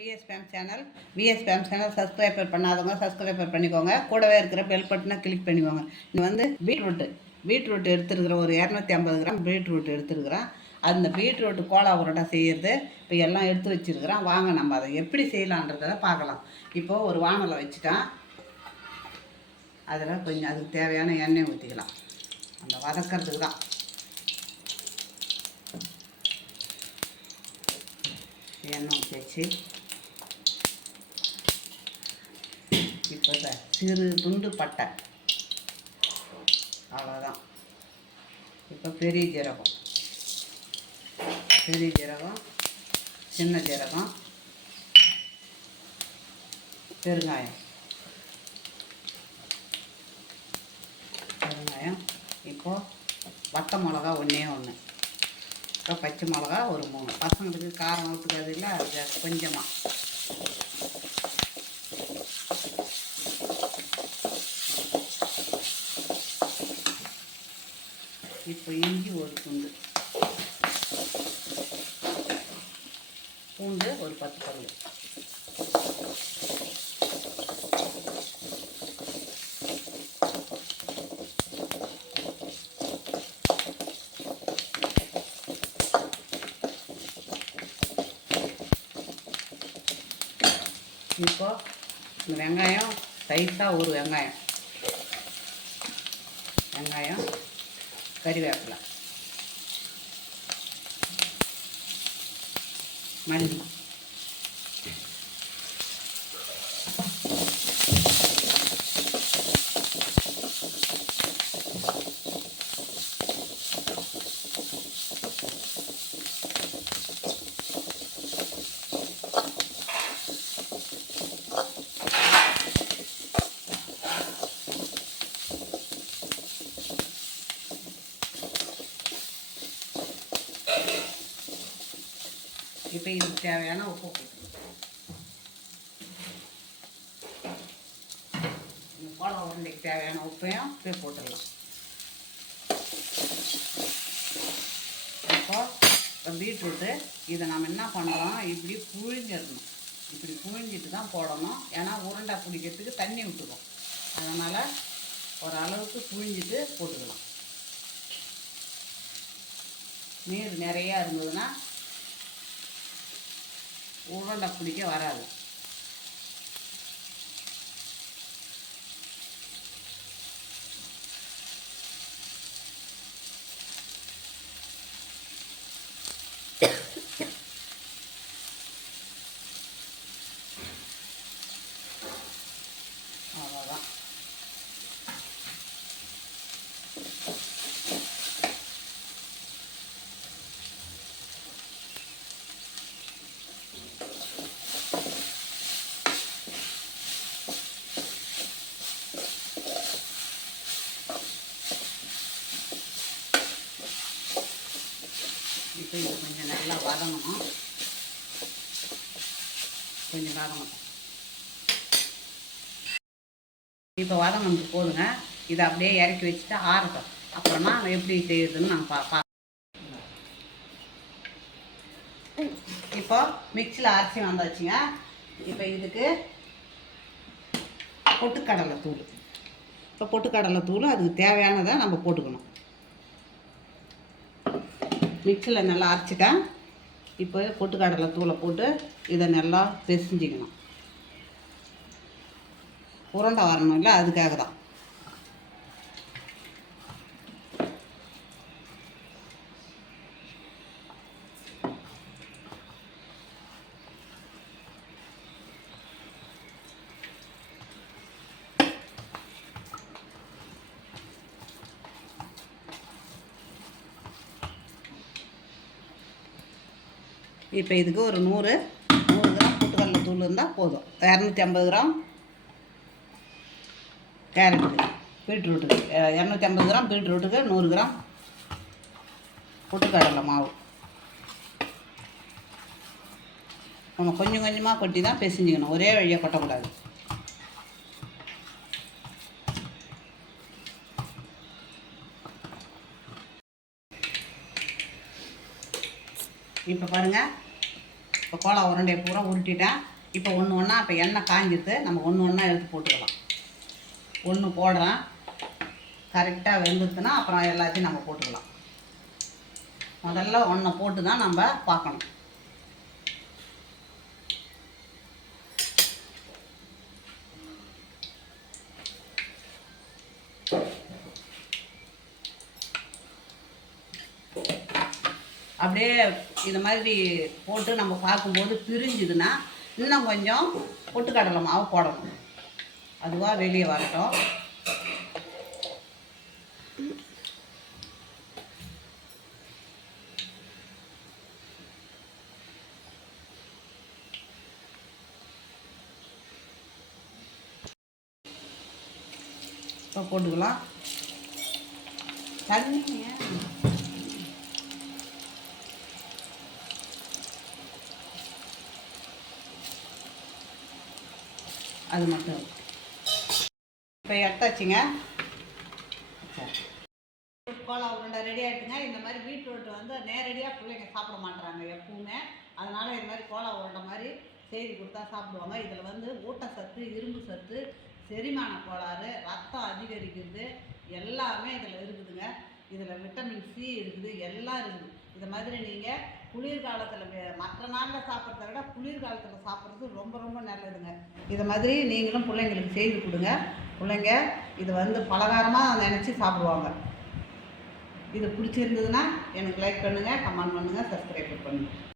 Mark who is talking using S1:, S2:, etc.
S1: PS fame channel PS fame channel subscriber பண்ணாதவங்க subscriber பண்ணிக்கோங்க. கூடவே இருக்கிற பெல் பட்டனை கிளிக் பண்ணிக்கோங்க. இது வந்து பீட்ரூட்டு பீட்ரூட் எடுத்துருக்குற ஒரு இரநூத்தி ஐம்பது கிராம் பீட்ரூட் எடுத்துருக்குறேன். அந்த பீட்ரூட் கோலா உருண்டை செய்கிறது இப்போ எல்லாம் எடுத்து வச்சிருக்கிறேன். வாங்க நம்ம அதை எப்படி செய்யலான்றதை பார்க்கலாம். இப்போது ஒரு வானலை வச்சுட்டேன். அதில் கொஞ்சம் அதுக்கு தேவையான எண்ணெய் ஊற்றிக்கலாம். அந்த வதக்கிறதுக்கு தான். எண்ணெய் ஊற்றி வச்சு சிறு துண்டு பட்டை. அவ்வளோதான் இப்போ பெரிய ஜீரகம். பெரிய ஜீரகம் சின்ன ஜீரகம் பெருங்காயம். பெருங்காயம். இப்போது வத்த மிளகா ஒன்றே ஒன்று இப்போ பச்சை மிளகா ஒரு மூணு. பசங்களுக்கு காரம் ஊற்றுக்காது இல்லை அது கொஞ்சமாக இப்போ இஞ்சி ஒரு துண்டு. பூண்டு ஒரு பத்து பல்லு. இப்போ இந்த வெங்காயம் சைஸாக ஒரு வெங்காயம். வெங்காயம் കരുവേപ്പില. മല്ലി. இப்போ இதுக்கு தேவையான உப்பு போட்டுக்கலாம். இந்த கோலம் உருண்டைக்கு தேவையான உப்பையும் இப்போ போட்டுடலாம். இப்போ இப்போ பீட்ரூட்டு இதை நம்ம என்ன பண்ணுறோம் இப்படி புழிஞ்சிடணும். இப்படி புழிஞ்சிட்டு தான் போடணும். ஏன்னா உருண்டை பிடிக்கிறதுக்கு தண்ணி விட்டுக்கும் அதனால் ஒரு அளவுக்கு புழிஞ்சிட்டு போட்டுக்கலாம். நீர் நிறையா இருந்ததுன்னா உருண்டை பிடிக்க வராது அவ்வளோதான் இப்போ இது கொஞ்சம் நல்லா வதங்கணும். கொஞ்சம் வதங்கணும். இப்போ வதங்கினது போதுங்க. இதை அப்படியே இறக்கி வச்சுட்டு ஆறட்டும். அப்புறமா எப்படி செய்யுதுன்னு நாங்கள் பா பா இப்போ மிக்சியில் அரைச்சி வந்தாச்சுங்க. இப்போ இதுக்கு பொட்டுக்கடலை தூள். இப்போ பொட்டுக்கடலை தூள் அதுக்கு தேவையானதை நம்ம போட்டுக்கணும். மிக்சியில் நல்லா அரைச்சிட்டேன் இப்போ பொட்டுக்கடலை தூளை போட்டு இதை நல்லா பிசைஞ்சிக்கணும். உருண்டை வரணும் இல்லை அதுக்காக தான் இப்போ இதுக்கு ஒரு நூறு நூறு கிராம் பொட்டுக்கடலை தூள் இருந்தால் போதும். இரநூத்தி ஐம்பது கிராம் கேரட்டுக்கு பீட்ரூட்டுக்கு இரநூத்தி ஐம்பது கிராம் பீட்ரூட்டுக்கு நூறு கிராம் பொட்டுக்கடலை மாவு. நம்ம கொஞ்சம் கொஞ்சமாக கொட்டி தான் பிசைஞ்சிக்கணும். ஒரே வழியாக கொட்டக்கூடாது. இப்போ பாருங்கள் இப்போ கோலா உருண்டையை பூரா உருட்டிட்டேன் இப்போ ஒன்று ஒன்றா இப்போ எண்ணெய் காஞ்சிட்டு நம்ம ஒன்று ஒன்றா எடுத்து போட்டுக்கலாம். ஒன்று போடுறேன். கரெக்டாக வெந்துச்சுன்னா அப்புறம் எல்லாத்தையும் நம்ம போட்டுக்கலாம். முதல்ல ஒன்றை போட்டு தான் நம்ம பார்க்கணும். அப்படியே இது மாதிரி போட்டு நம்ம பார்க்கும்போது பிரிஞ்சுதுன்னா இன்னும் கொஞ்சம் பொட்டுக்கடலை மாவு போடணும். அதுவாக வெளியே வரட்டும். இப்போ போட்டுக்கலாம். தண்ணிங்க அது மட்டும். இப்போ எடுத்தாச்சுங்க கோலா உருண்டை ரெடி ஆகிட்டுங்க இந்த மாதிரி பீட்ரூட் வந்து நேரடியாக பிள்ளைங்க சாப்பிட மாட்டுறாங்க எப்பவுமே. அதனால் இது மாதிரி கோலா உருண்டை மாதிரி செய்து கொடுத்தா சாப்பிடுவாங்க. இதில் வந்து ஊட்டச்சத்து இரும்பு சத்து செரிமான கோளாறு ரத்தம் அதிகரிக்கிறது எல்லாமே இதில் இருக்குதுங்க. இதில் விட்டமின் சி இருக்குது. எல்லாம் இருக்குது. இது மாதிரி நீங்கள் குளிர்காலத்தில் மற்ற நாளில் சாப்பிட்றத விட குளிர்காலத்தில் சாப்பிட்றது ரொம்ப ரொம்ப நல்லதுங்க. இது மாதிரி நீங்களும் பிள்ளைங்களுக்கு செய்து கொடுங்க. பிள்ளைங்க இது வந்து பலகாரமாக நினச்சி சாப்பிடுவாங்க. இது பிடிச்சிருந்ததுன்னா எனக்கு லைக் பண்ணுங்கள் கமெண்ட் பண்ணுங்கள் சப்ஸ்கிரைப் பண்ணுங்கள்